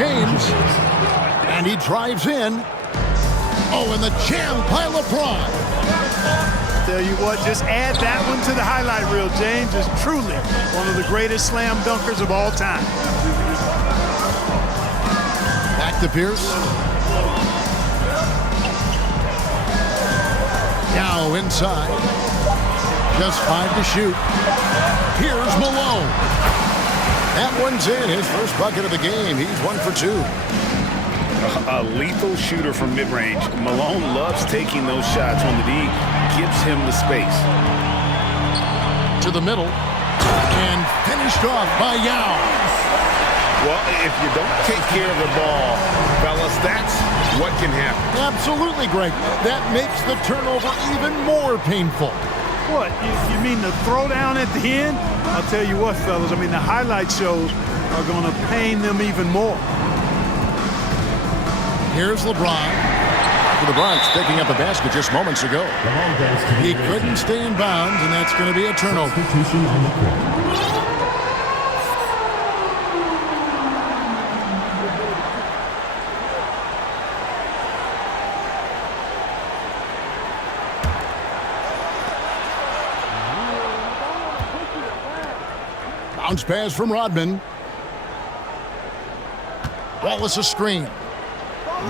James. And he drives in. Oh, and the jam by LeBron. Tell you what, just add that one to the highlight reel. James is truly one of the greatest slam dunkers of all time. Back to Pierce. Now inside. Just 5 to shoot. Here's Malone. That one's in. His first bucket of the game. He's 1 for 2. A lethal shooter from mid-range. Malone loves taking those shots when the D gives him the space. To the middle. And finished off by Yao. Well, if you don't take care of the ball, fellas, that's what can happen. Absolutely, Greg. That makes the turnover even more painful. What, you mean the throwdown at the end? I'll tell you what, fellas, I mean, the highlight shows are going to pain them even more. Here's LeBron. For the Bronx, picking up a basket just moments ago. He couldn't stay in bounds, and that's going to be a turnover. Bounce pass from Rodman. Wallace a screen.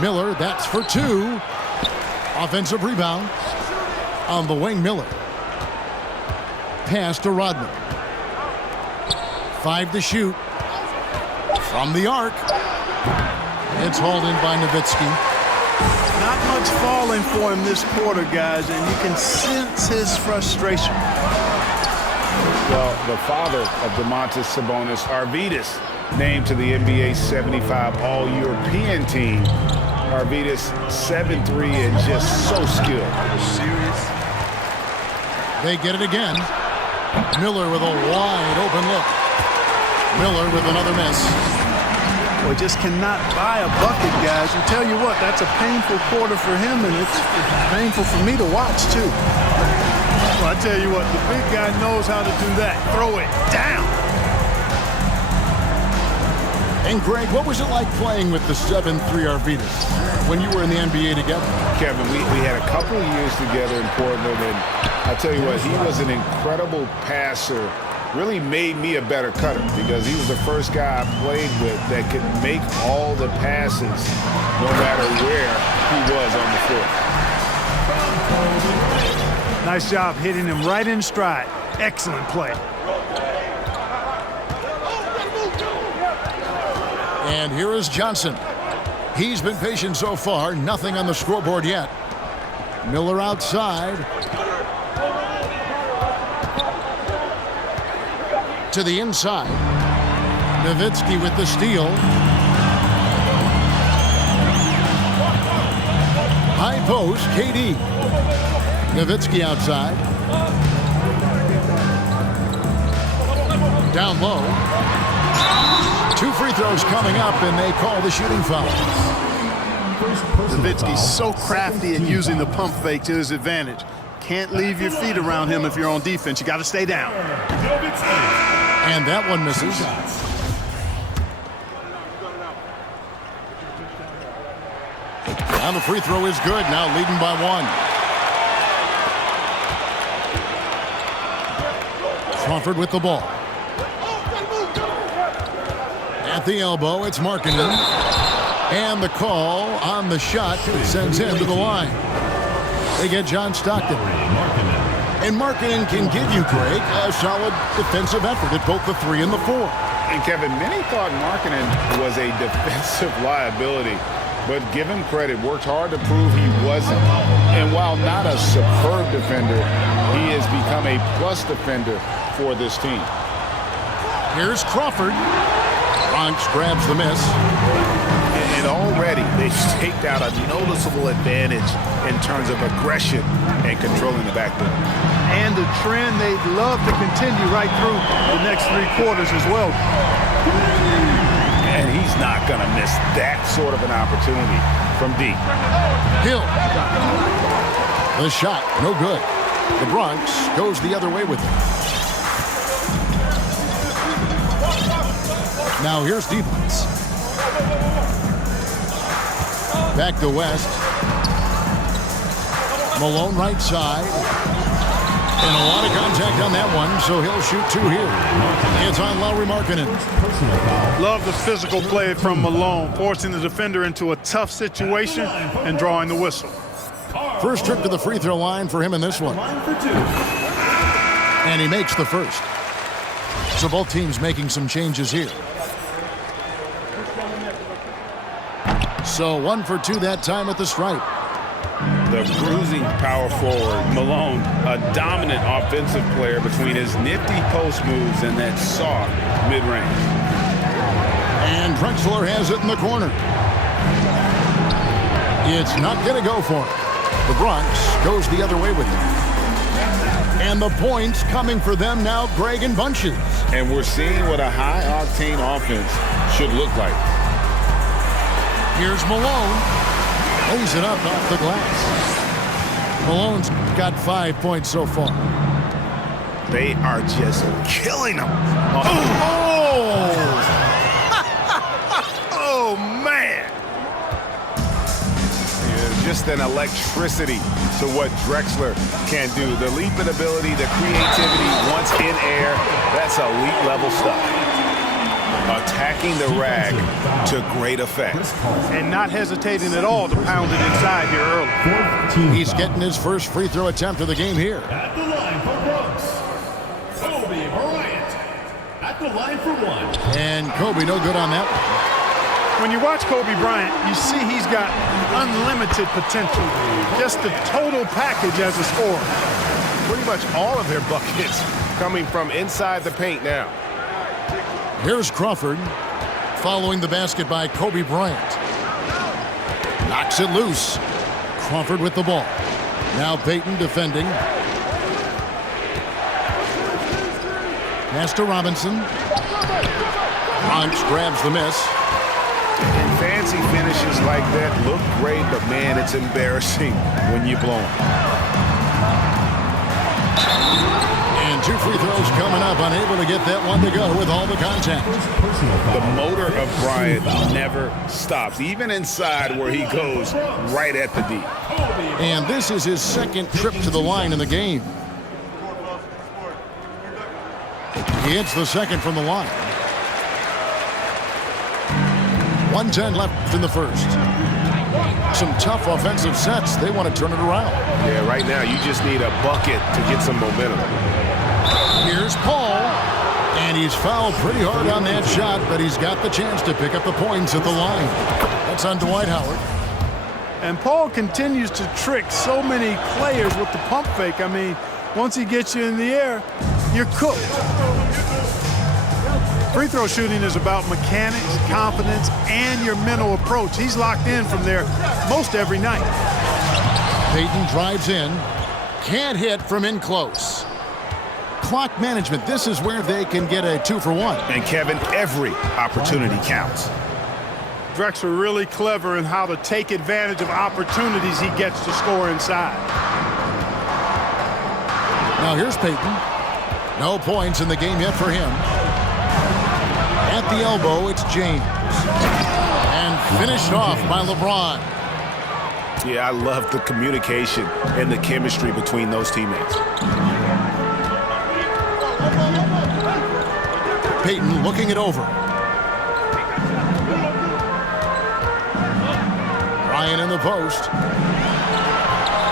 Miller, that's for 2. Offensive rebound. On the wing, Miller. Pass to Rodman. 5 to shoot. From the arc. It's hauled in by Nowitzki. Not much falling for him this quarter, guys, and you can sense his frustration. Well, the father of Domantas Sabonis, Arvydas, named to the NBA 75 All-European team. Arvydas 7'3" and just so skilled. They get it again. Miller with a wide open look. Miller with another miss. Well, just cannot buy a bucket, guys. And tell you what, that's a painful quarter for him, and it's painful for me to watch, too. Well, I tell you what, the big guy knows how to do that. Throw it down. And Greg, what was it like playing with the 7'3" Arvydas when you were in the NBA together? Kevin, we had a couple of years together in Portland, and I tell you what, he was an incredible passer. Really made me a better cutter because he was the first guy I played with that could make all the passes no matter where he was on the floor. Nice job hitting him right in stride. Excellent play. And here is Johnson. He's been patient so far. Nothing on the scoreboard yet. Miller outside. To the inside. Nowitzki with the steal. High post, KD. Nowitzki outside. Down low. 2 free throws coming up, and they call the shooting foul. Nowitzki's so crafty at using the pump fake to his advantage. Can't leave your feet around him if you're on defense. You got to stay down. And that one misses. And the free throw is good. Now leading by 1. Crawford with the ball. At the elbow, it's Markkanen. And the call on the shot sends him to the line. They get John Stockton. And Markkanen can give you, Greg, a solid defensive effort at both the 3 and the 4. And Kevin, many thought Markkanen was a defensive liability, but give him credit, worked hard to prove he wasn't. And while not a superb defender, he has become a plus defender for this team. Here's Crawford. Bronx grabs the miss. And already they've staked out a noticeable advantage in terms of aggression and controlling the backcourt. And a trend they'd love to continue right through the next 3 quarters as well. And he's not going to miss that sort of an opportunity from deep. Hill. The shot, no good. The Bronx goes the other way with it. Now here's defense. Back to West. Malone right side. And a lot of contact on that one, so he'll shoot 2 here. It's on Lauri Markkanen. Love the physical play from Malone, forcing the defender into a tough situation and drawing the whistle. First trip to the free throw line for him in this one. And he makes the first. So both teams making some changes here. So 1 for 2 that time at the stripe. The bruising power forward, Malone, a dominant offensive player between his nifty post moves and that soft mid-range. And Drexler has it in the corner. It's not going to go for him. The Bronx goes the other way with it. And the points coming for them now, Greg, in bunches. And we're seeing what a high-octane offense should look like. Here's Malone. Lays it up off the glass. Malone's got 5 points so far. They are just killing them. Oh! Oh, man. Yeah, just an electricity to what Drexler can do. The leaping ability, the creativity once in air, that's elite level stuff. Attacking the rag to great effect. And not hesitating at all to pound it inside here early. He's getting his first free throw attempt of the game here. At the line for Bronx, Kobe Bryant. At the line for 1. And Kobe no good on that one. When you watch Kobe Bryant, you see he's got unlimited potential. Just the total package as a scorer. Pretty much all of their buckets coming from inside the paint now. Here's Crawford, following the basket by Kobe Bryant. Knocks it loose. Crawford with the ball. Now Payton defending. Pass to Robinson. Bronx grabs the miss. And fancy finishes like that look great, but man, it's embarrassing when you blow them. And 2 free throws coming up, unable to get that one to go with all the contact. The motor of Bryant never stops, even inside where he goes right at the D. And this is his second trip to the line in the game. He hits the second from the line. 1:10 left in the first. Some tough offensive sets. They want to turn it around. Yeah, right now you just need a bucket to get some momentum. Here's Paul. And he's fouled pretty hard on that shot, but he's got the chance to pick up the points at the line. That's on Dwight Howard. And Paul continues to trick so many players with the pump fake. I mean, once he gets you in the air, you're cooked. Free throw shooting is about mechanics, confidence, and your mental approach. He's locked in from there most every night. Payton drives in. Can't hit from in close. Clock management. This is where they can get a 2 for 1. And Kevin, every opportunity counts. Drexler really clever in how to take advantage of opportunities he gets to score inside. Now here's Payton. No points in the game yet for him. At the elbow, it's James. And finished off by LeBron. Yeah, I love the communication and the chemistry between those teammates. Payton looking it over. Ryan in the post.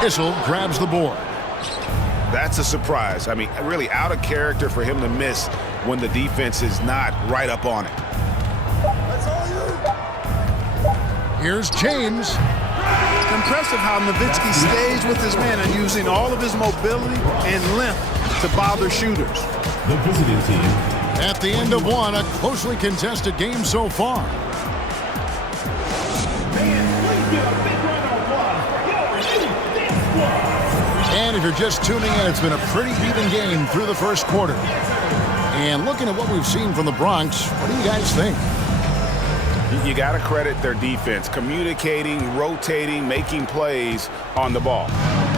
Issel grabs the board. That's a surprise. I mean, really out of character for him to miss when the defense is not right up on it. Here's James. Impressive how Nowitzki stays with his man and using all of his mobility and length to bother shooters. The visiting team. At the end of one, a closely contested game so far. And if you're just tuning in, it's been a pretty even game through the first quarter. And looking at what we've seen from the Bronx, what do you guys think? You got to credit their defense, communicating, rotating, making plays on the ball.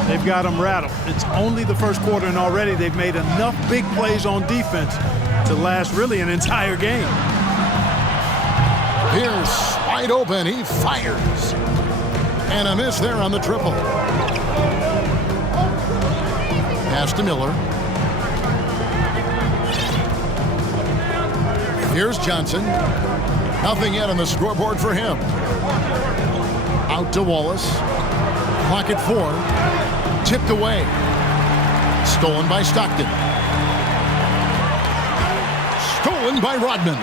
They've got them rattled. It's only the first quarter, and already they've made enough big plays on defense to last really an entire game. Pierce wide open. He fires. And a miss there on the triple. Pass to Miller. Here's Johnson. Nothing yet on the scoreboard for him. Out to Wallace. Clock at 4. Tipped away. Stolen by Stockton. Stolen by Rodman.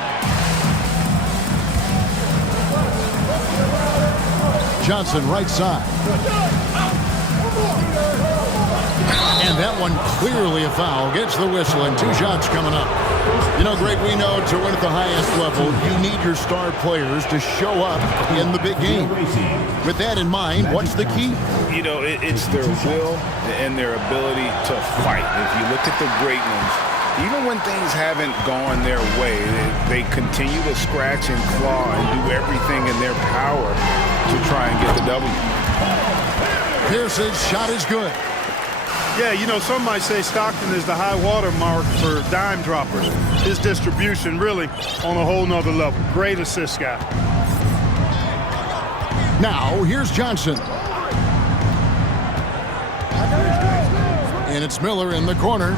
Johnson right side. And that one clearly a foul. Gets the whistle and 2 shots coming up. You know, Greg, we know to win at the highest level, you need your star players to show up in the big game. With that in mind, what's the key? You know, it's their will and their ability to fight. If you look at the great ones, even when things haven't gone their way, they continue to scratch and claw and do everything in their power to try and get the W. Pearson's shot is good. Yeah, you know, some might say Stockton is the high water mark for dime droppers. His distribution really on a whole nother level. Great assist guy. Now, here's Johnson. And it's Miller in the corner.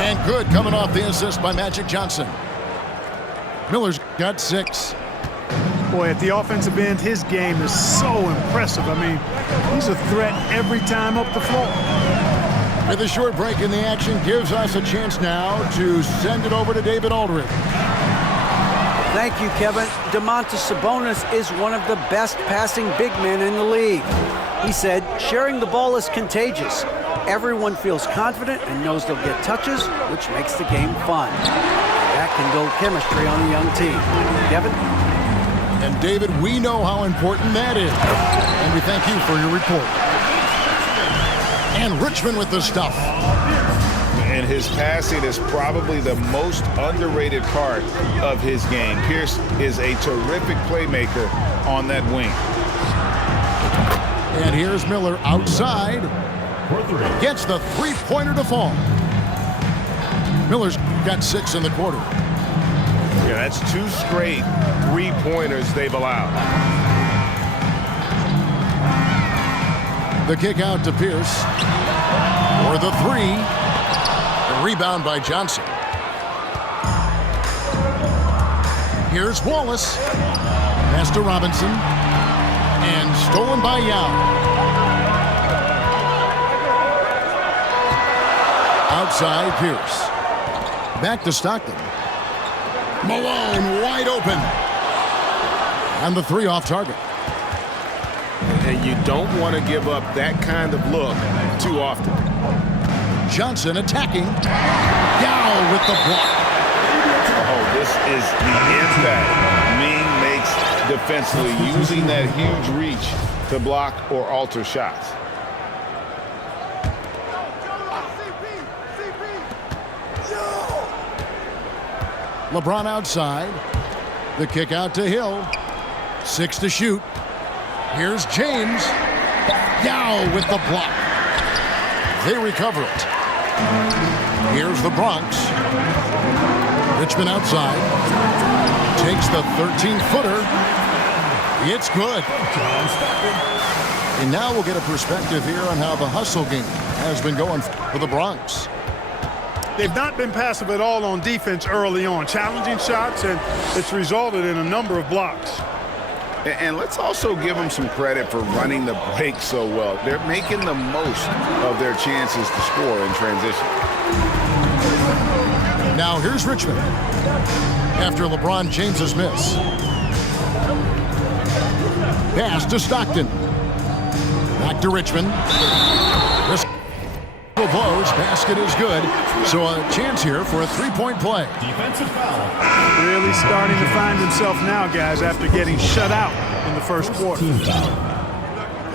And good coming off the assist by Magic Johnson. Miller's got 6. Boy, at the offensive end, his game is so impressive. I mean, he's a threat every time up the floor. With a short break in the action, gives us a chance now to send it over to David Aldridge. Thank you, Kevin. Domantas Sabonis is one of the best passing big men in the league. He said, sharing the ball is contagious. Everyone feels confident and knows they'll get touches, which makes the game fun. That can build chemistry on a young team. Kevin? And David, we know how important that is. And we thank you for your report. And Richmond with the stuff. And his passing is probably the most underrated part of his game. Pierce is a terrific playmaker on that wing. And here's Miller outside. Gets the three-pointer to fall. Miller's got 6 in the quarter. Yeah, that's 2 straight three-pointers they've allowed. The kick out to Pierce. For the 3. The rebound by Johnson. Here's Wallace. Pass to Robinson. And stolen by Yao. Outside Pierce. Back to Stockton. Malone wide open. And the 3 off target. And you don't want to give up that kind of look too often. Johnson attacking. Yao with the block. Oh, this is the impact Ming makes defensively, using that huge reach to block or alter shots. LeBron outside. The kick out to Hill. 6 to shoot. Here's James. Yao with the block. They recover it. Here's the Bronx. Richmond outside. Takes the 13-footer. It's good. And now we'll get a perspective here on how the hustle game has been going for the Bronx. They've not been passive at all on defense early on. Challenging shots, and it's resulted in a number of blocks. And let's also give them some credit for running the break so well. They're making the most of their chances to score in transition. Now here's Richmond. After LeBron James's miss. Pass to Stockton. Back to Richmond. This blows. Basket is good. So a chance here for a 3-point play. Defensive foul. Really starting to find himself now, guys, after getting shut out in the first quarter.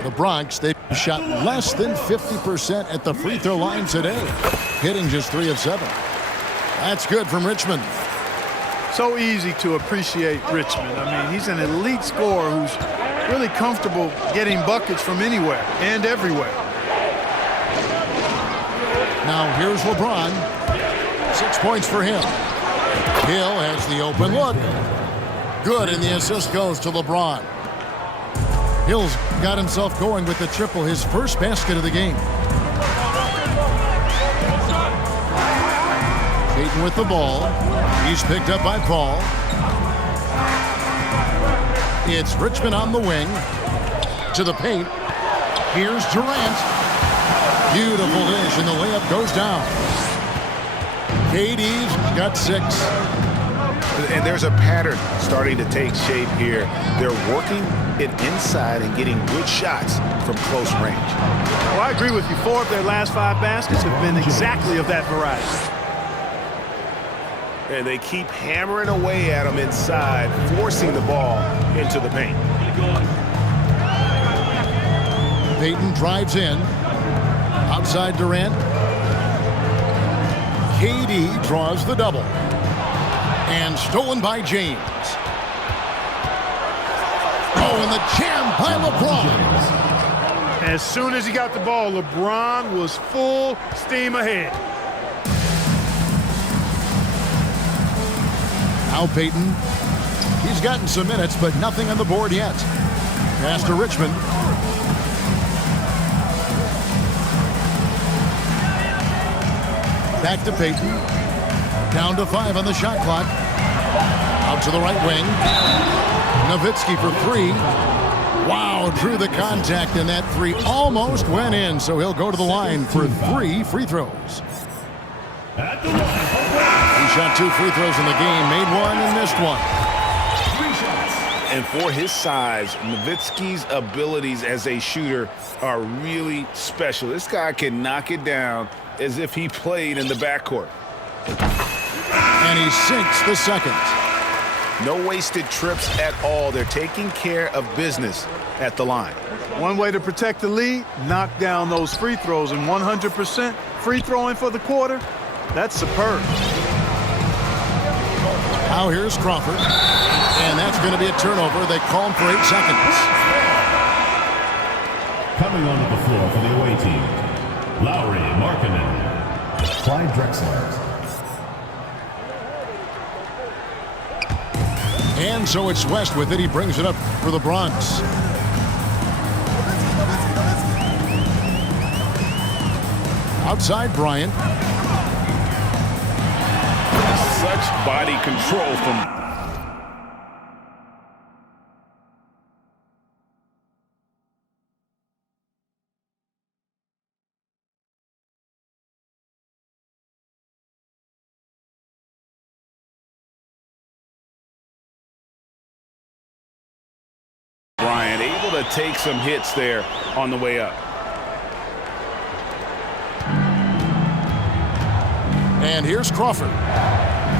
The Bronx, they've shot less than 50% at the free throw line today, hitting just 3 of 7. That's good from Richmond. So easy to appreciate Richmond. I mean, he's an elite scorer who's really comfortable getting buckets from anywhere and everywhere. Now here's LeBron. 6 points for him. Hill has the open look. Good, and the assist goes to LeBron. Hill's got himself going with the triple, his first basket of the game. Payton with the ball. He's picked up by Paul. It's Richmond on the wing. To the paint. Here's Durant. Beautiful dish, and the layup goes down. KD's got 6. And there's a pattern starting to take shape here. They're working it inside and getting good shots from close range. Well, I agree with you. 4 of their last 5 baskets have been exactly of that variety. And they keep hammering away at them inside, forcing the ball into the paint. Payton drives in. Outside Durant. KD draws the double. And stolen by James. Oh, and the jam by LeBron. As soon as he got the ball, LeBron was full steam ahead. Now Payton. He's gotten some minutes, but nothing on the board yet. Pass to Richmond. Back to Payton. Down to 5 on the shot clock. Out to the right wing. Nowitzki for 3. Wow, drew the contact, and that 3 almost went in, so he'll go to the line for 3 free throws. He shot 2 free throws in the game, made 1 and missed 1. And for his size, Nowitzki's abilities as a shooter are really special. This guy can knock it down as if he played in the backcourt. And he sinks the second. No wasted trips at all. They're taking care of business at the line. One way to protect the lead, knock down those free throws, and 100% free throwing for the quarter, that's superb. Now here's Crawford. And that's going to be a turnover. They call him for 8 seconds. Coming onto the floor for the away team, Lowry Markkanen, Clyde Drexler. And so it's West with it. He brings it up for the Bronx. Outside Bryant. Such body control from... Bryant able to take some hits there on the way up. And here's Crawford.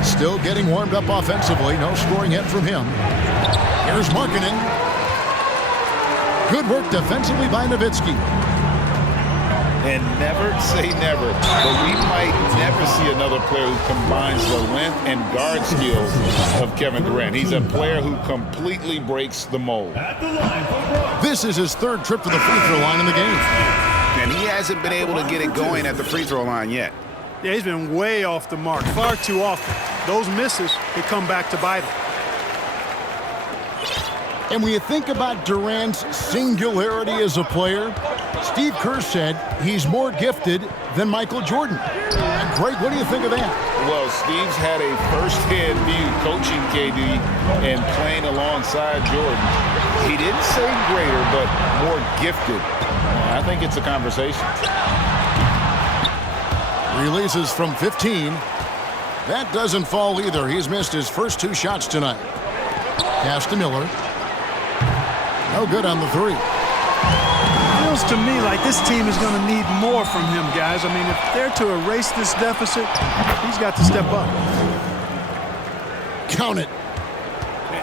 Still getting warmed up offensively. No scoring yet from him. Here's Markkanen. Good work defensively by Nowitzki. And never say never, but we might never see another player who combines the length and guard skills of Kevin Durant. He's a player who completely breaks the mold. This is his 3rd trip to the free throw line in the game. And he hasn't been able to get it going at the free throw line yet. Yeah, he's been way off the mark, far too often. Those misses could come back to bite him. And when you think about Durant's singularity as a player, Steve Kerr said he's more gifted than Michael Jordan. Greg, what do you think of that? Well, Steve's had a first-hand view coaching KD and playing alongside Jordan. He didn't say greater, but more gifted. I think it's a conversation. Releases from 15. That doesn't fall either. He's missed his first 2 shots tonight. Pass to Miller. No good on the 3. Feels to me like this team is going to need more from him, guys. I mean, if they're to erase this deficit, he's got to step up. Count it.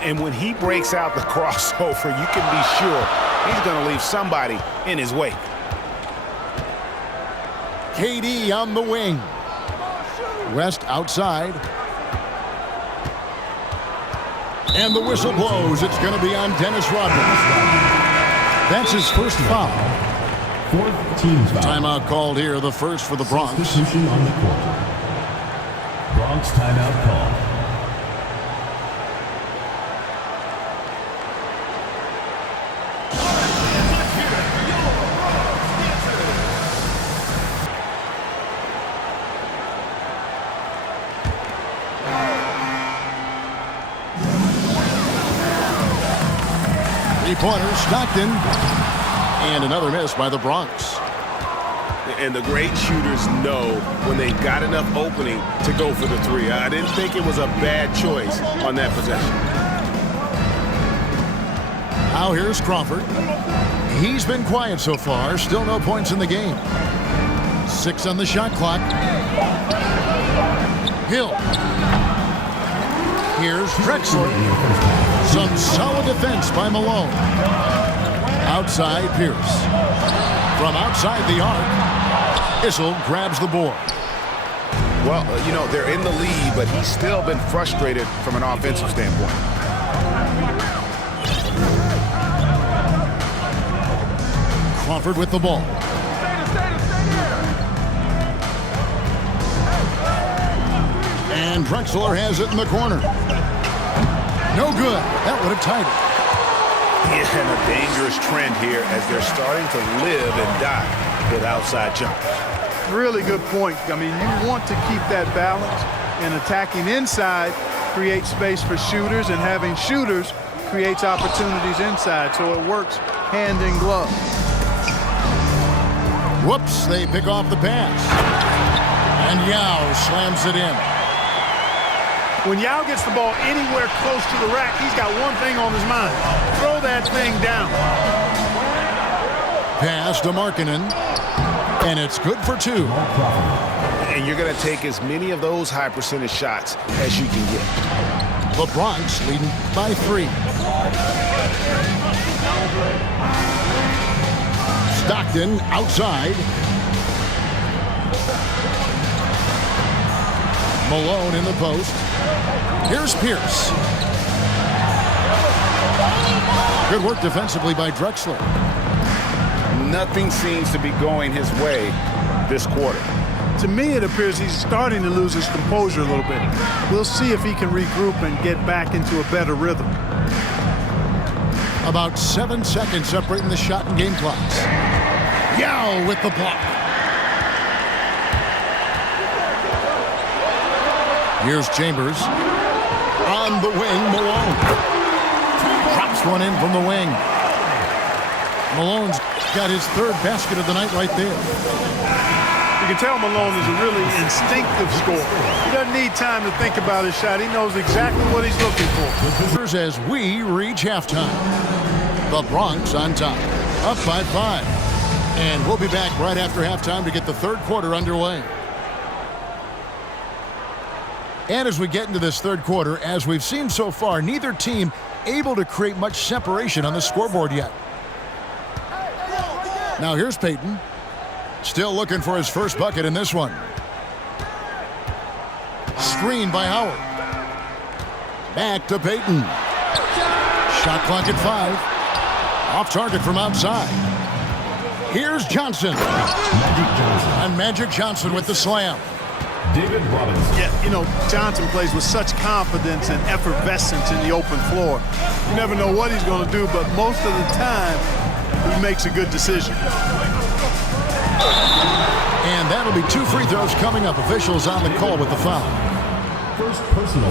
And when he breaks out the crossover, you can be sure he's going to leave somebody in his wake. KD on the wing. West outside. And the whistle blows. It's going to be on Dennis Rodman. That's his first foul. 4th team foul. Timeout called here, the first for the Bronx. Substitution on the court. Bronx timeout call. Three-pointer, Stockton. And another miss by the Bronx. And the great shooters know when they've got enough opening to go for the three. I didn't think it was a bad choice on that possession. Now here's Crawford. He's been quiet so far. Still no points in the game. 6 on the shot clock. Hill. Here's Drexler. Some solid defense by Malone. Outside Pierce. From outside the arc, Issel grabs the board. Well, you know, they're in the lead, but he's still been frustrated from an offensive standpoint. Crawford with the ball. And Drexler has it in the corner. No good. That would have tied it. Yeah, and a dangerous trend here as they're starting to live and die with outside jumpers. Really good point. I mean, you want to keep that balance, and attacking inside creates space for shooters, and having shooters creates opportunities inside, so it works hand in glove. Whoops, they pick off the pass. And Yao slams it in. When Yao gets the ball anywhere close to the rack, he's got one thing on his mind. Throw that thing down. Pass to Markkanen. And it's good for 2. And you're going to take as many of those high percentage shots as you can get. The Bronx leading by 3. Stockton outside. Malone in the post. Here's Pierce. Good work defensively by Drexler. Nothing seems to be going his way this quarter. To me, it appears he's starting to lose his composure a little bit. We'll see if he can regroup and get back into a better rhythm. About 7 seconds separating the shot and game clocks. Yao with the block. Here's Chambers. On the wing, Malone. Drops one in from the wing. Malone's got his 3rd basket of the night right there. You can tell Malone is a really instinctive scorer. He doesn't need time to think about his shot. He knows exactly what he's looking for. As we reach halftime, the Bronx on top, up by 5. And we'll be back right after halftime to get the 3rd quarter underway. And as we get into this 3rd quarter, as we've seen so far, neither team able to create much separation on the scoreboard yet. Now here's Payton. Still looking for his first bucket in this one. Screen by Howard. Back to Payton. Shot clock at 5. Off target from outside. Here's Johnson. And Magic Johnson with the slam. David Robinson. Yeah, you know, Johnson plays with such confidence and effervescence in the open floor. You never know what he's going to do, but most of the time, he makes a good decision. And that'll be 2 free throws coming up. Officials on the call with the foul.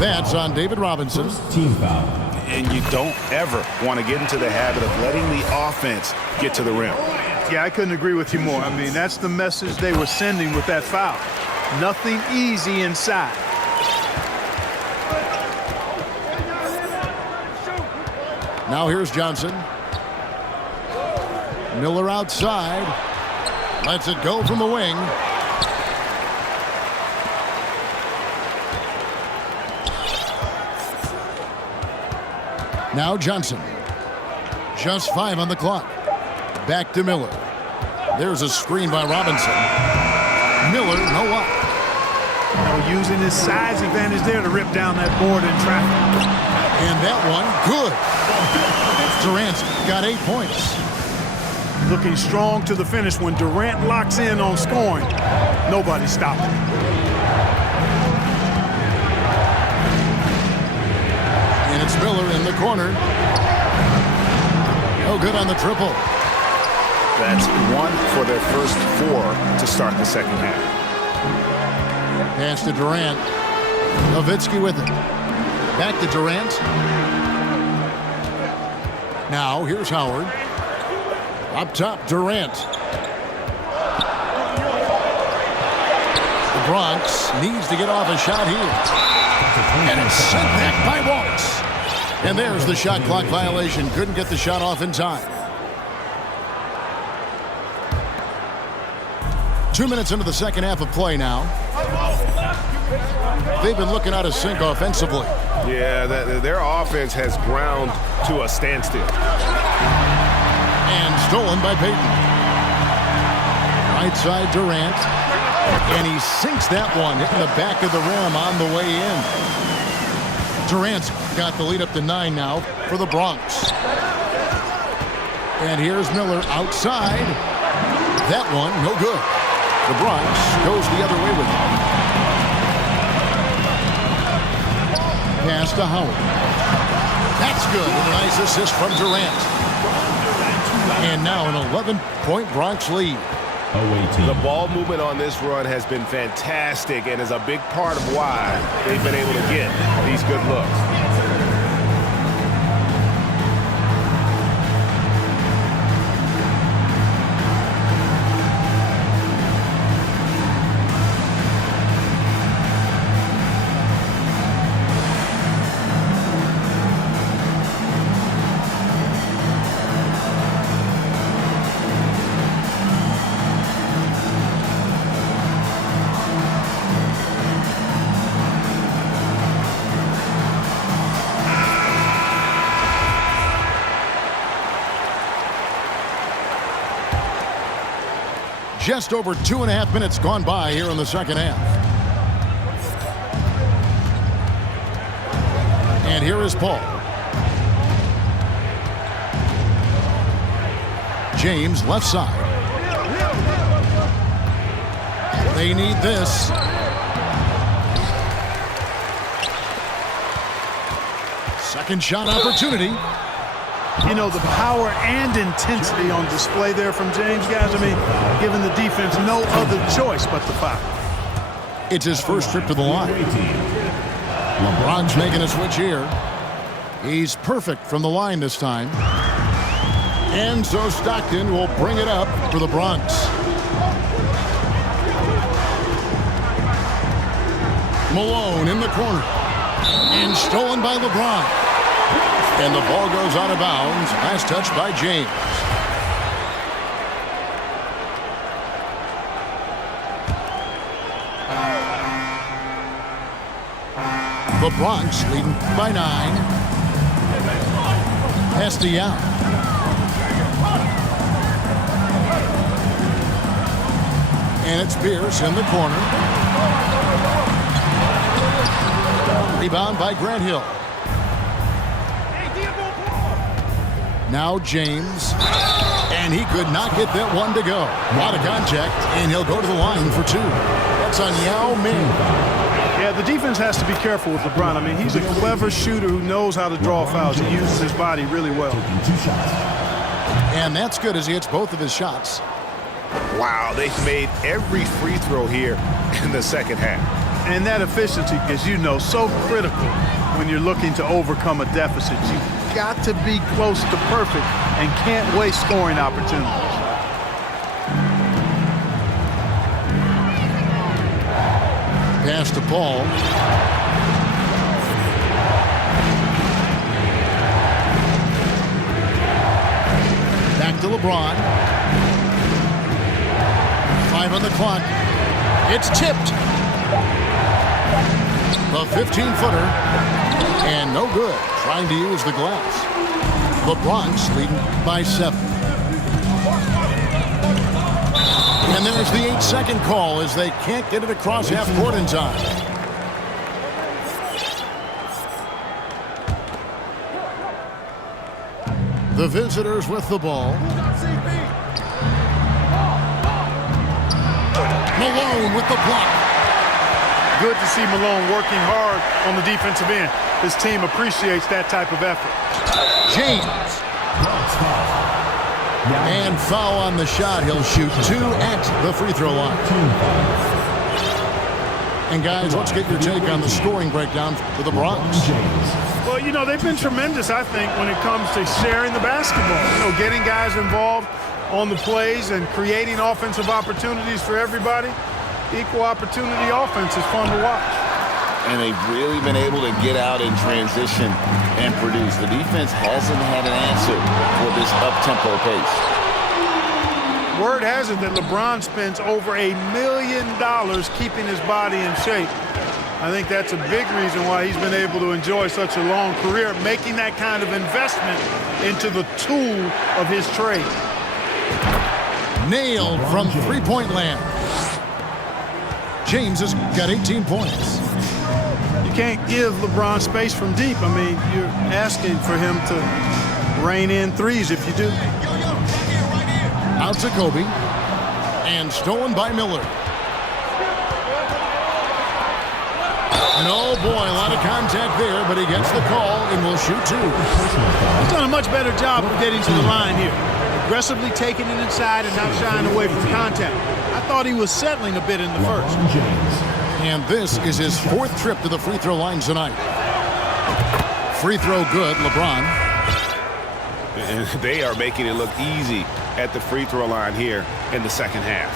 That's on David Robinson. Team foul. And you don't ever want to get into the habit of letting the offense get to the rim. Yeah, I couldn't agree with you more. I mean, that's the message they were sending with that foul. Nothing easy inside. Now here's Johnson. Miller outside. Lets it go from the wing. Now Johnson. Just 5 on the clock. Back to Miller. There's a screen by Robinson. Miller, no up. You know, using his size advantage there to rip down that board in traffic. And that one, good. Durant's got 8 points. Looking strong to the finish. When Durant locks in on scoring, nobody's stopping. And it's Miller in the corner. No good on the triple. That's 1 for their first 4 to start the second half. Pass to Durant. Nowitzki with it. Back to Durant. Now, here's Howard. Up top, Durant. The Bronx needs to get off a shot here. And it's sent back by Waltz. And there's the shot clock violation. Couldn't get the shot off in time. 2 minutes into the second half of play now. They've been looking out of sync offensively. Yeah, their offense has ground to a standstill. And stolen by Payton. Right side, Durant. And he sinks that one, hitting the back of the rim on the way in. Durant's got the lead up to 9 now for the Bronx. And here's Miller outside. That one, no good. The Bronx goes the other way with it. Pass to Howard. That's good. And a nice assist from Durant. And now an 11-point Bronx lead. The ball movement on this run has been fantastic and is a big part of why they've been able to get these good looks. Just over 2.5 minutes gone by here in the second half. And here is Paul. James left side. They need this. Second shot opportunity. You know, the power and intensity on display there from James, guys. I mean, giving the defense no other choice but to foul. It's his first trip to the line. LeBron's making a switch here. He's perfect from the line this time. And so Stockton will bring it up for the Bronx. Malone in the corner. And stolen by LeBron. And the ball goes out of bounds. Last touch by James. The Bronx leading by 9. Estia. And it's Pierce in the corner. Rebound by Grant Hill. Now James, and he could not get that one to go. A lot of contact, and he'll go to the line for 2. That's on Yao Ming. Yeah, the defense has to be careful with LeBron. I mean, he's a clever shooter who knows how to draw fouls. He uses his body really well. And that's good as he hits both of his shots. Wow, they've made every free throw here in the second half. And that efficiency, as you know, so critical when you're looking to overcome a deficit. You've got to be close to perfect and can't waste scoring opportunities. Pass to Paul. Back to LeBron. 5 on the clock. It's tipped. The 15-footer. And no good. Trying to use the glass. The Bronx leading by 7. And there's the 8-second call as they can't get it across half court in time. The visitors with the ball. Malone with the block. Good to see Malone working hard on the defensive end. His team appreciates that type of effort. James. And foul on the shot. He'll shoot 2 at the free throw line. And guys, let's get your take on the scoring breakdown for the Bronx. Well, you know, they've been tremendous, I think, when it comes to sharing the basketball. You know, getting guys involved on the plays and creating offensive opportunities for everybody. Equal opportunity offense is fun to watch. And they've really been able to get out in transition and produce. The defense hasn't had an answer for this up-tempo pace. Word has it that LeBron spends over $1 million keeping his body in shape. I think that's a big reason why he's been able to enjoy such a long career, making that kind of investment into the tool of his trade. Nailed from three-point land. James has got 18 points. You can't give LeBron space from deep. I mean, you're asking for him to rein in threes if you do. Out to Kobe. And stolen by Miller. And oh boy, a lot of contact there, but he gets the call and will shoot two. He's done a much better job of getting to the line here. Aggressively taking it inside and not shying away from contact. I thought he was settling a bit in the first. And this is his fourth trip to the free throw line tonight. Free throw good, LeBron. And they are making it look easy at the free throw line here in the second half.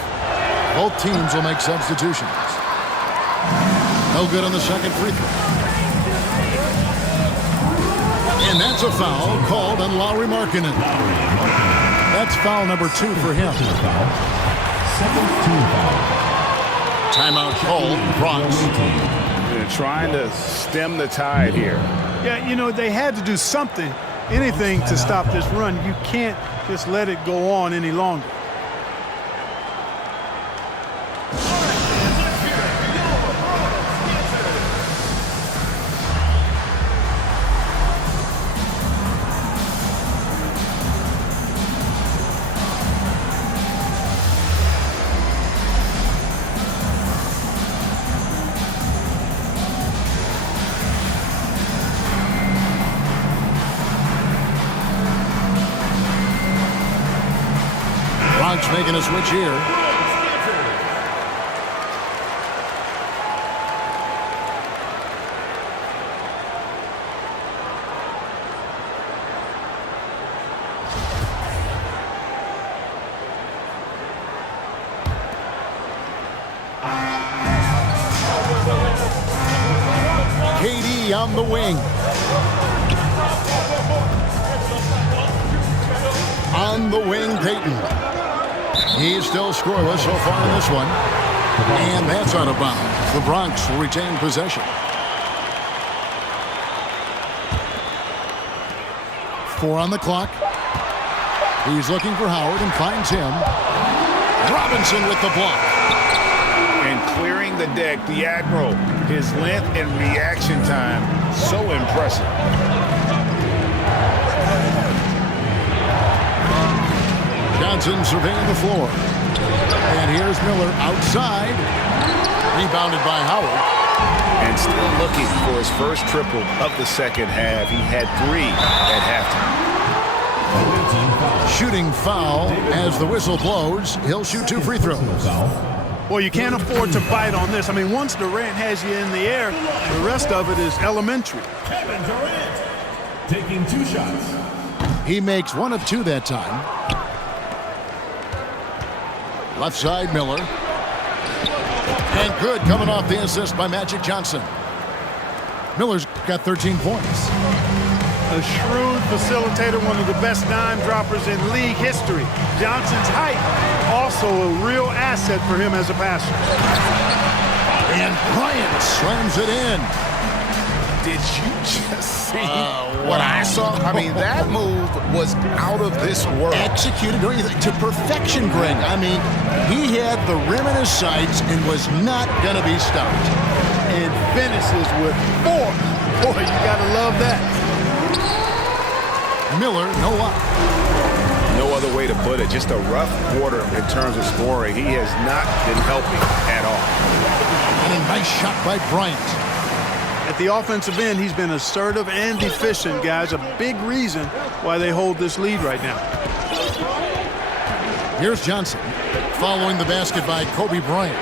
Both teams will make substitutions. No good on the second free throw. And that's a foul called on Lauri Markkanen. That's foul number 2 for him. Timeout called, Bronx. They're trying to stem the tide here. Yeah, you know, they had to do something, anything to stop this run. You can't just let it go on any longer. Making a switch here. KD on the wing. On the wing, Peyton. He's still scoreless so far in this one. And that's out of bounds. The Bronx will retain possession. 4 on the clock. He's looking for Howard and finds him. Robinson with the block. And clearing the deck, the Admiral. His length and reaction time, so impressive. Johnson surveying the floor. And here's Miller outside. Rebounded by Howard. And still looking for his first triple of the second half. He had 3 at halftime. Shooting foul as the whistle blows. He'll shoot 2 free throws. Well, you can't afford to bite on this. I mean, once Durant has you in the air, the rest of it is elementary. Kevin Durant taking 2 shots. He makes 1 of 2 that time. Left side, Miller. And good, coming off the assist by Magic Johnson. Miller's got 13 points. A shrewd facilitator, one of the best dime droppers in league history. Johnson's height, also a real asset for him as a passer. And Bryant slams it in. Did you just see what I saw? I mean, that move was out of this world. Executed to perfection, Greg. I mean, he had the rim in his sights and was not going to be stopped. And finishes with 4. Boy, you got to love that. Miller, no luck. No other way to put it. Just a rough quarter in terms of scoring. He has not been helping at all. And a nice shot by Bryant. At the offensive end, he's been assertive and efficient, guys. A big reason why they hold this lead right now. Here's Johnson following the basket by Kobe Bryant.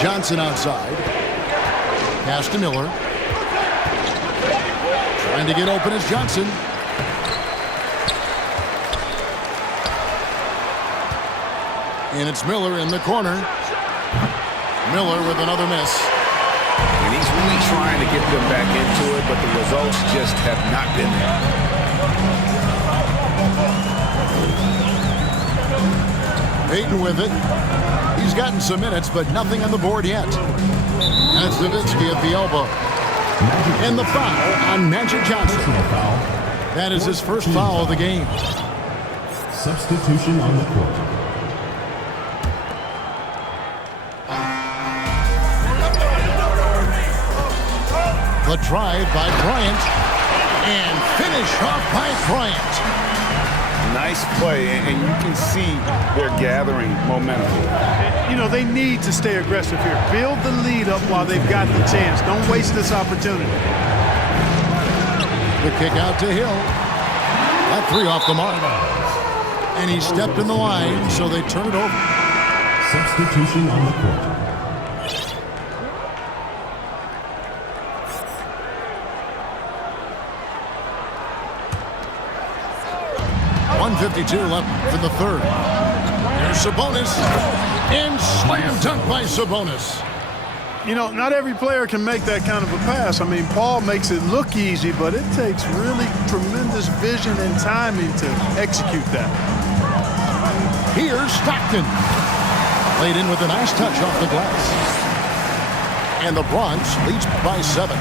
Johnson outside. Pass to Miller. Trying to get open is Johnson. And it's Miller in the corner. Miller with another miss. And he's really trying to get them back into it, but the results just have not been there. Payton with it. He's gotten some minutes, but nothing on the board yet. That's Nowitzki at the elbow. And the foul on Magic Johnson. That is his first foul of the game. Substitution on the court. The drive by Bryant. And finish off by Bryant. Nice play, and you can see they're gathering momentum. You know, they need to stay aggressive here. Build the lead up while they've got the chance. Don't waste this opportunity. The kick out to Hill. That three off the mark. And he stepped in the line, so they turn it over. Substitution on the court. .152 left for the third. There's Sabonis. And slam dunk by Sabonis. You know, not every player can make that kind of a pass. I mean, Paul makes it look easy, but it takes really tremendous vision and timing to execute that. Here's Stockton. Laid in with a nice touch off the glass. And the Bronx leads by 7.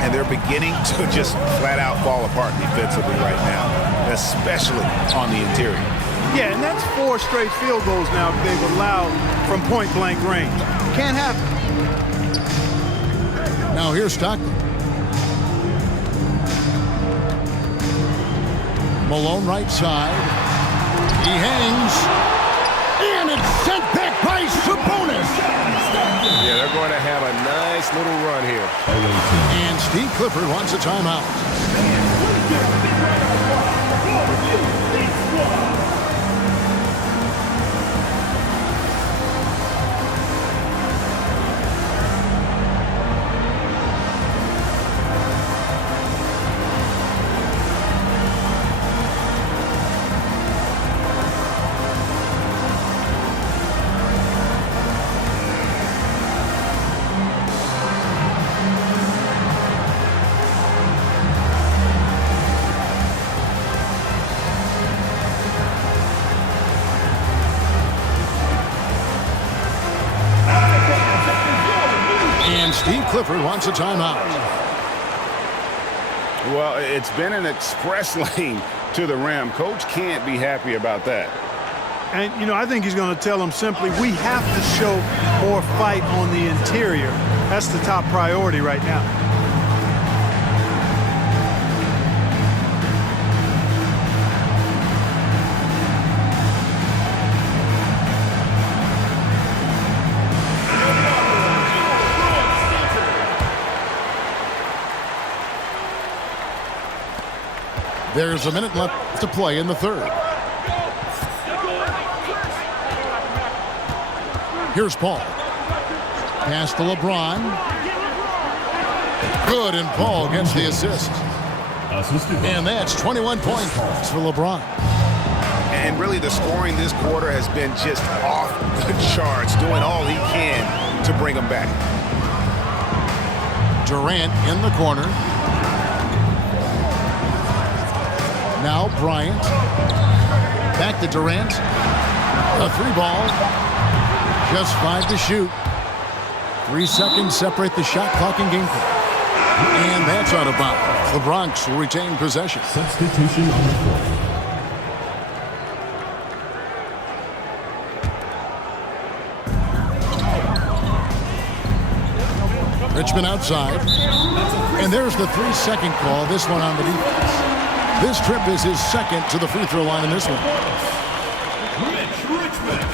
And they're beginning to just flat out fall apart defensively right now, especially on the interior. Yeah, and that's 4 straight field goals now they've allowed from point-blank range. Can't happen. Now here's Stockton. Malone right side. He hangs. And it's sent back by Sabonis. Yeah, they're going to have a nice little run here. And Steve Clifford wants a timeout. Steve Clifford wants a timeout. Well, it's been an express lane to the rim. Coach can't be happy about that. And, you know, I think he's going to tell them simply, we have to show more fight on the interior. That's the top priority right now. There's a minute left to play in the third. Here's Paul. Pass to LeBron. Good, and Paul gets the assist. And that's 21 points for LeBron. And really the scoring this quarter has been just off the charts, doing all he can to bring them back. Durant in the corner. Now Bryant. Back to Durant. A 3-ball. Just 5 to shoot. 3 seconds separate the shot clock and game clock. And that's out of bounds. The Bronx will retain possession. Substitution on the court. Richmond outside. And there's the 3-second call. This one on the defense. This trip is his second to the free throw line in this one.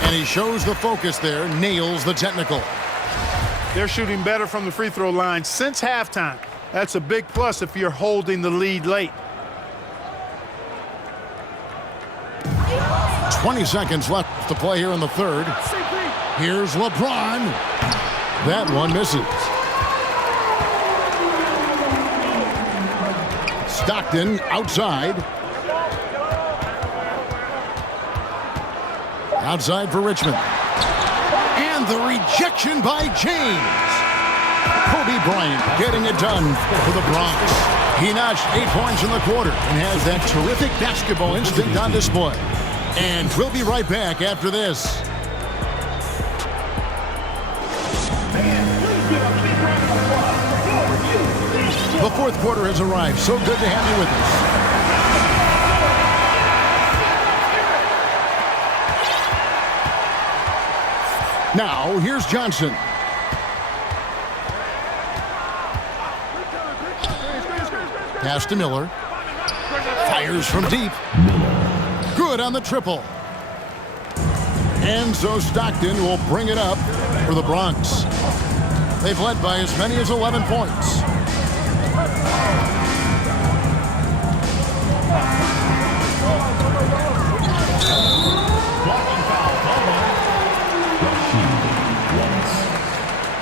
And he shows the focus there, nails the technical. They're shooting better from the free throw line since halftime. That's a big plus if you're holding the lead late. 20 seconds left to play here in the third. Here's LeBron. That one misses. Stockton outside. Outside for Richmond. And the rejection by James. Kobe Bryant getting it done for the Bronx. He notched 8 points in the quarter and has that terrific basketball instinct on display. And we'll be right back after this. The fourth quarter has arrived. So good to have you with us. Now, here's Johnson. Pass to Miller. Fires from deep. Good on the triple. And so Stockton will bring it up for the Bronx. They've led by as many as 11 points.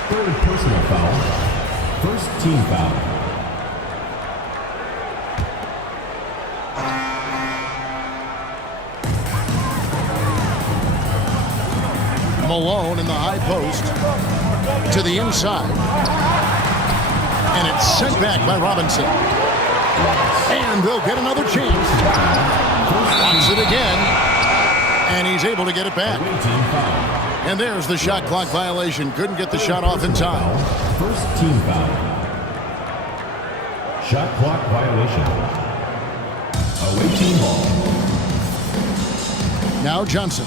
Third personal foul. First team foul. Malone in the high post to the inside. And it's sent back by Robinson. And they'll get another chance. Wants it again. And he's able to get it back. And there's the shot clock violation. Couldn't get the shot off in time. First team foul. Shot clock violation. Away team ball. Now Johnson.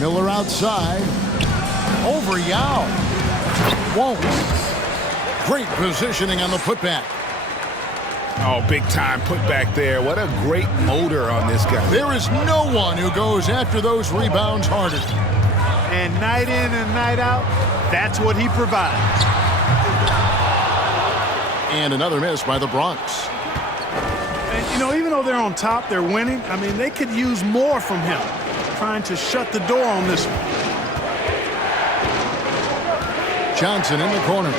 Miller outside. Over Yao. Won't. Great positioning on the putback. Oh, big time putback there. What a great motor on this guy. There is no one who goes after those rebounds harder. And night in and night out, that's what he provides. And another miss by the Bronx. And, you know, even though they're on top, they're winning. I mean, they could use more from him. Trying to shut the door on this one. Johnson in the corner.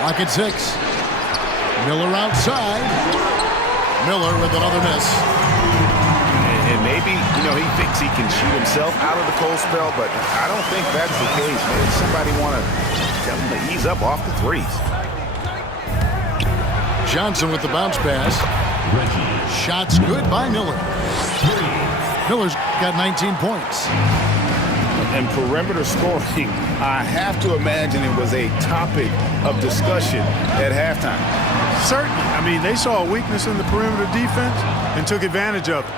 Lock at 6. Miller outside. Miller with another miss. And maybe, you know, he thinks he can shoot himself out of the cold spell, but I don't think that's the case. Maybe somebody want to tell him to ease up off the threes. Johnson with the bounce pass. Shots good by Miller. Miller's got 19 points. And perimeter scoring, I have to imagine it was a topic of discussion at halftime. Certainly. I mean, they saw a weakness in the perimeter defense and took advantage of it.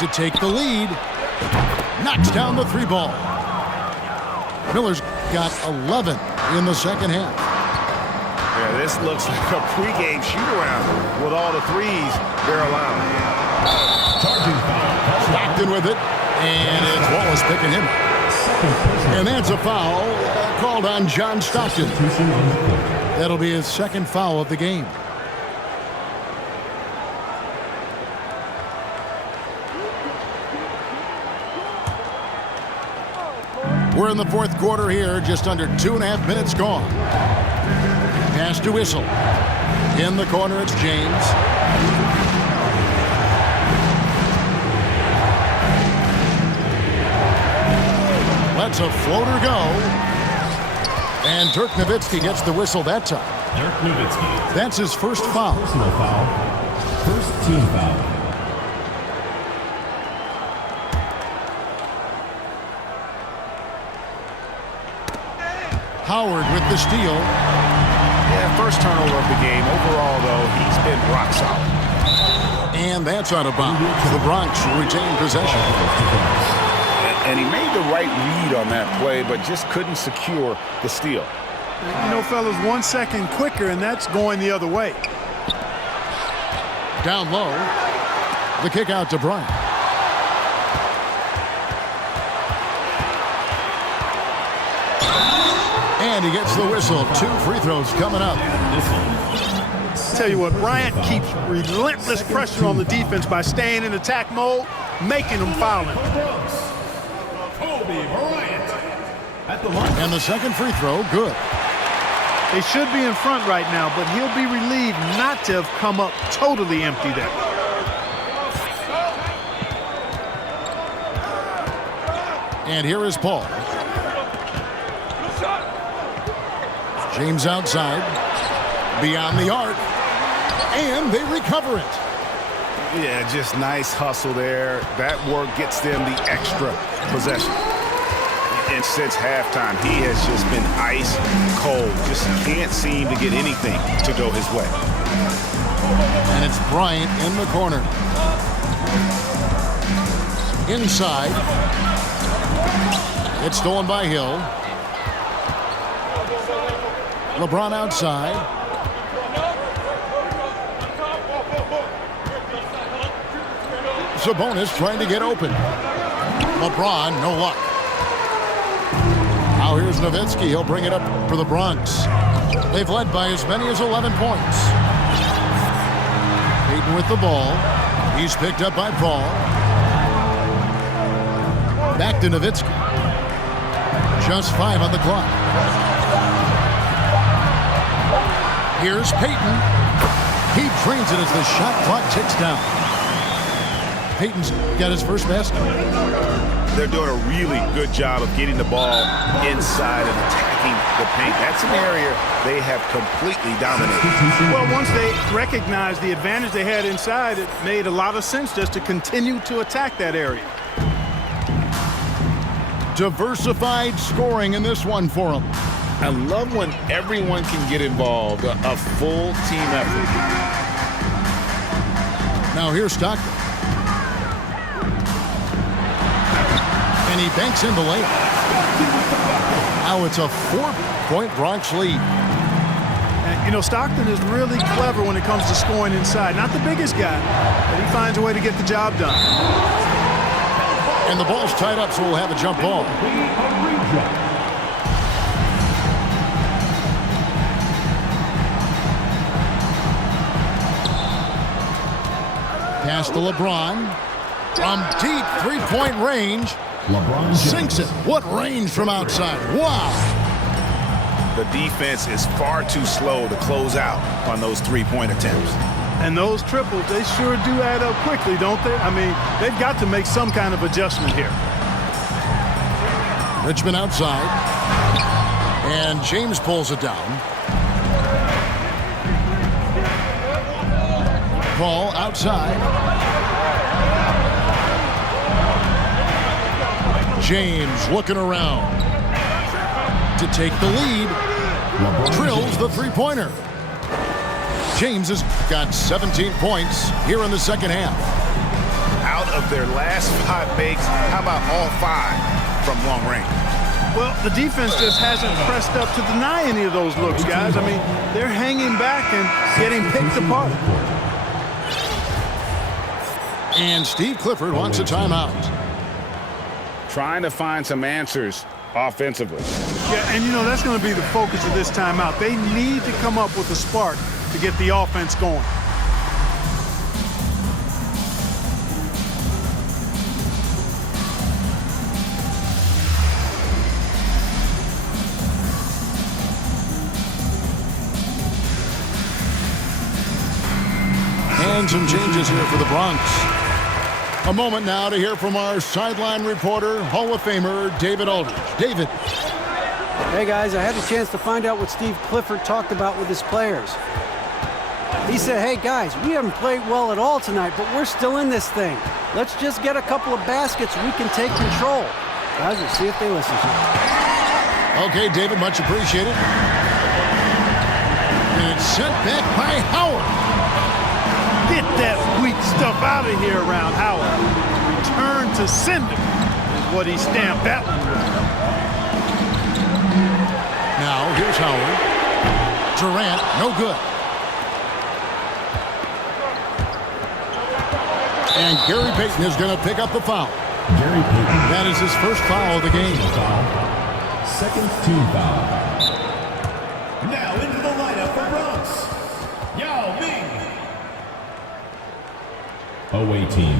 To take the lead. Knocks down the 3 ball. Miller's got 11 in the second half. Yeah, this looks like a pregame shoot-around with all the threes they're allowing. Stockton with it, and it's Wallace picking him. And that's a foul called on John Stockton. That'll be his second foul of the game. We're in the fourth quarter here, just under 2.5 minutes gone. Pass to Whistle. In the corner, it's James. Lets a floater go. And Dirk Nowitzki gets the whistle that time. Dirk Nowitzki. That's his first foul. Personal foul. First team foul. Howard with the steal. Yeah, first turnover of the game. Overall, though, he's been rock solid. And that's out of bounds. The Bronx retain possession. And he made the right read on that play, but just couldn't secure the steal. You know, fellas, 1 second quicker, and that's going the other way. Down low. The kick out to Bryant. And he gets the whistle. 2 free throws coming up. Tell you what, Bryant keeps relentless pressure on the defense by staying in attack mode, making them foul him. And the second free throw, good. They should be in front right now, but he'll be relieved not to have come up totally empty there. And here is Paul. James outside, beyond the arc, and they recover it. Yeah, just nice hustle there. That work gets them the extra possession. And since halftime, he has just been ice cold. Just can't seem to get anything to go his way. And it's Bryant in the corner. Inside. It's stolen by Hill. LeBron outside. Sabonis trying to get open. LeBron, no luck. Now here's Nowitzki. He'll bring it up for the Bronx. They've led by as many as 11 points. Payton with the ball. He's picked up by Paul. Back to Nowitzki. Just 5 on the clock. Here's Payton. He drains it as the shot clock ticks down. Payton's got his first basket. They're doing a really good job of getting the ball inside and attacking the paint. That's an area they have completely dominated. Well, once they recognized the advantage they had inside, it made a lot of sense just to continue to attack that area. Diversified scoring in this one for them. I love when everyone can get involved, a full team effort. Now here's Stockton. And he banks in the lane. Now it's a 4-point Bronx lead. And, you know, Stockton is really clever when it comes to scoring inside. Not the biggest guy, but he finds a way to get the job done. And the ball's tied up, so we'll have a jump ball. Pass to LeBron. From deep three-point range. LeBron sinks it. What range from outside. Wow. The defense is far too slow to close out on those three-point attempts. And those triples, they sure do add up quickly, don't they? I mean, they've got to make some kind of adjustment here. Richmond outside. And James pulls it down. Paul outside. James looking around to take the lead. Drills the three-pointer. James has got 17 points here in the second half. Out of their last 5 makes, how about all 5 from long range? Well, the defense just hasn't pressed up to deny any of those looks, guys. I mean, they're hanging back and getting picked apart. And Steve Clifford wants a timeout. Trying to find some answers offensively. Yeah, and you know, that's going to be the focus of this timeout. They need to come up with a spark to get the offense going. And some changes here for the Bronx. A moment now to hear from our sideline reporter, Hall of Famer David Aldridge. David. Hey guys, I had a chance to find out what Steve Clifford talked about with his players. He said, hey guys, we haven't played well at all tonight, but we're still in this thing. Let's just get a couple of baskets and we can take control. Guys, we'll see if they listen to you. Okay, David, much appreciated. And it's sent back by Howard. Get that weak stuff out of here around Howard. Return to sender is what he stamped that one with. Now, here's Howard. Durant, no good. And Gary Payton is going to pick up the foul. Gary Payton. That is his first foul of the game. Second team foul. Now into the lineup for Bronx, Yao Ming. away team.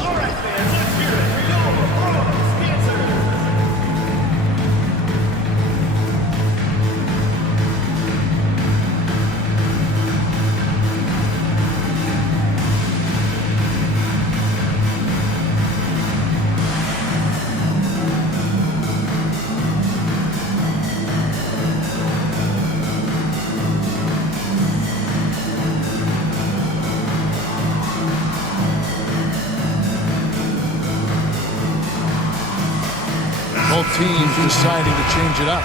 All right, fans, let's hear it for your Bronx dancers. Both teams deciding to change it up.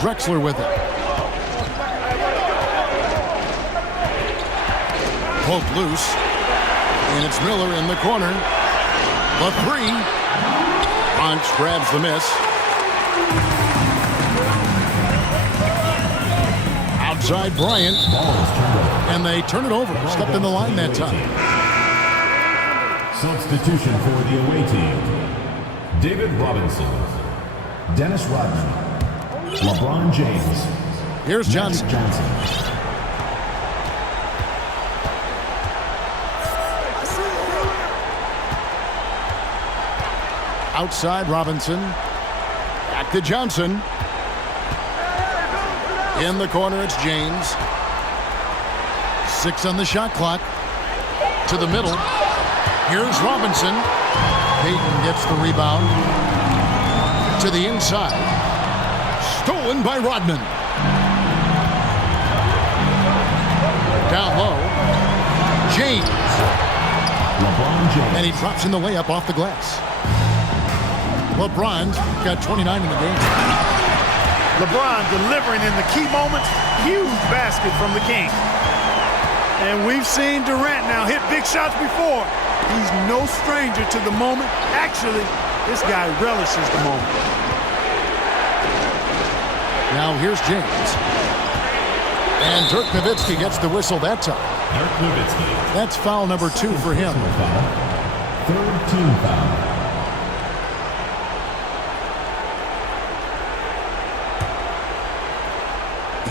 Drexler with it. Pulled loose. And it's Miller in the corner. The three. Bronx grabs the miss. Outside Bryant. And they turn it over. Stepped in the line that time. Substitution for the away team. David Robinson. Dennis Rodman. LeBron James. Here's Johnson. Outside Robinson. Back to Johnson. In the corner, it's James. 6 on the shot clock. To the middle. Here's Robinson. Payton gets the rebound. To the inside. Stolen by Rodman. Down low. James. LeBron James. And he drops in the layup off the glass. LeBron's got 29 in the game. LeBron delivering in the key moments. Huge basket from the King. And we've seen Durant now hit big shots before. He's no stranger to the moment. Actually, this guy relishes the moment. Now here's James. And Dirk Nowitzki gets the whistle that time. Dirk Nowitzki. That's foul number 2 for him. Third team foul.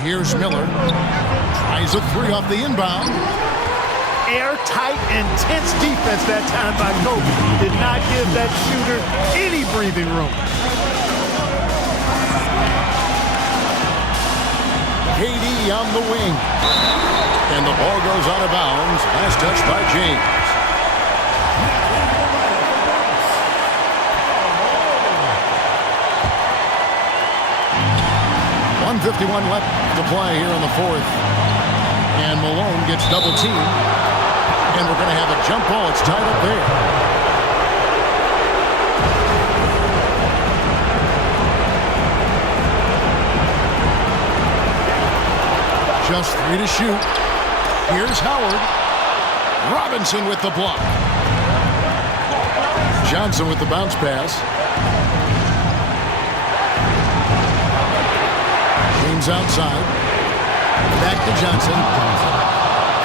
Here's Miller. Tries a 3 off the inbound. Airtight, intense defense that time by Kobe. Did not give that shooter any breathing room. KD on the wing. And the ball goes out of bounds. Last touch by James. .151 left to play here in the fourth. And Malone gets double teamed. And we're going to have a jump ball. It's tied up there. Just 3 to shoot. Here's Howard. Robinson with the block. Johnson with the bounce pass. James outside. Back to Johnson.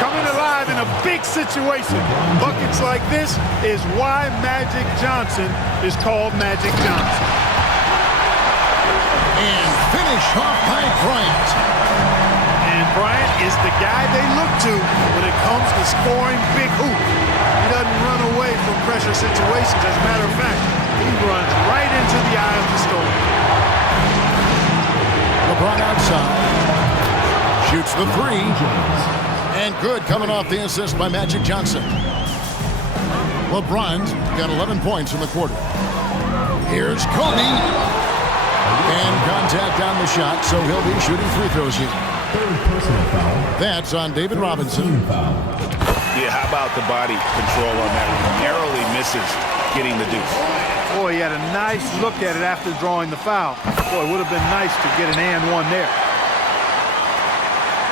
Coming alive in a big situation. Buckets like this is why Magic Johnson is called Magic Johnson. And finish off by Bryant. And Bryant is the guy they look to when it comes to scoring big hoops. He doesn't run away from pressure situations. As a matter of fact, he runs right into the eye of the storm. LeBron outside. Shoots the 3. And good coming off the assist by Magic Johnson. LeBron's got 11 points in the quarter. Here's Kobe. And contact on the shot, so he'll be shooting free throws here. Third personal foul. That's on David Robinson. Team foul. Yeah, how about the body control on that one? Narrowly misses getting the deuce. Boy, he had a nice look at it after drawing the foul. Boy, it would have been nice to get an and one there.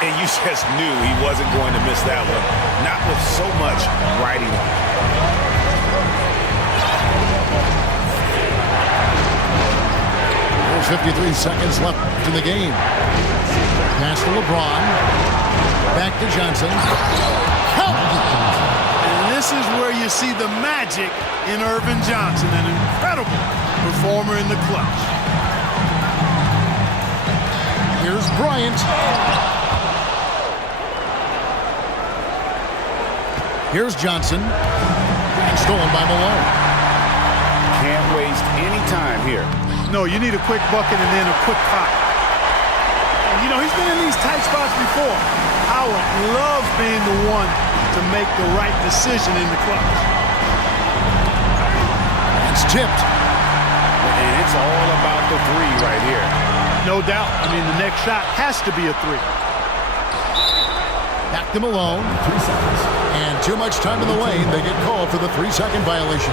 And you just knew he wasn't going to miss that one. Not with so much riding on it. There's 53 seconds left in the game. Pass to LeBron. Back to Johnson. And this is where you see the magic in Irvin Johnson. An incredible performer in the clutch. Here's Bryant. Here's Johnson. And stolen by Malone. Can't waste any time here. No, you need a quick bucket and then a quick pop. And, you know, he's been in these tight spots before. Howard loves being the one to make the right decision in the clutch. It's tipped. And it's all about the three right here. No doubt. I mean, the next shot has to be a three. Back to Malone. 3 seconds. And too much time in the lane. They get called for the 3-second violation.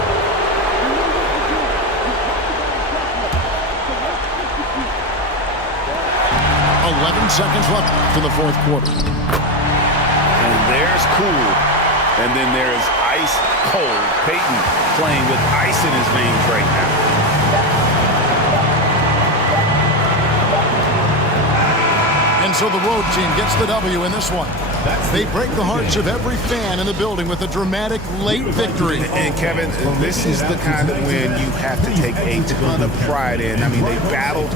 11 seconds left for the fourth quarter. And there's cool. And then there's ice cold. Peyton playing with ice in his veins right now. And so the road team gets the W in this one. They break the hearts of every fan in the building with a dramatic late victory. And Kevin, this is the kind of win you have to take a ton of pride in. I mean, they battled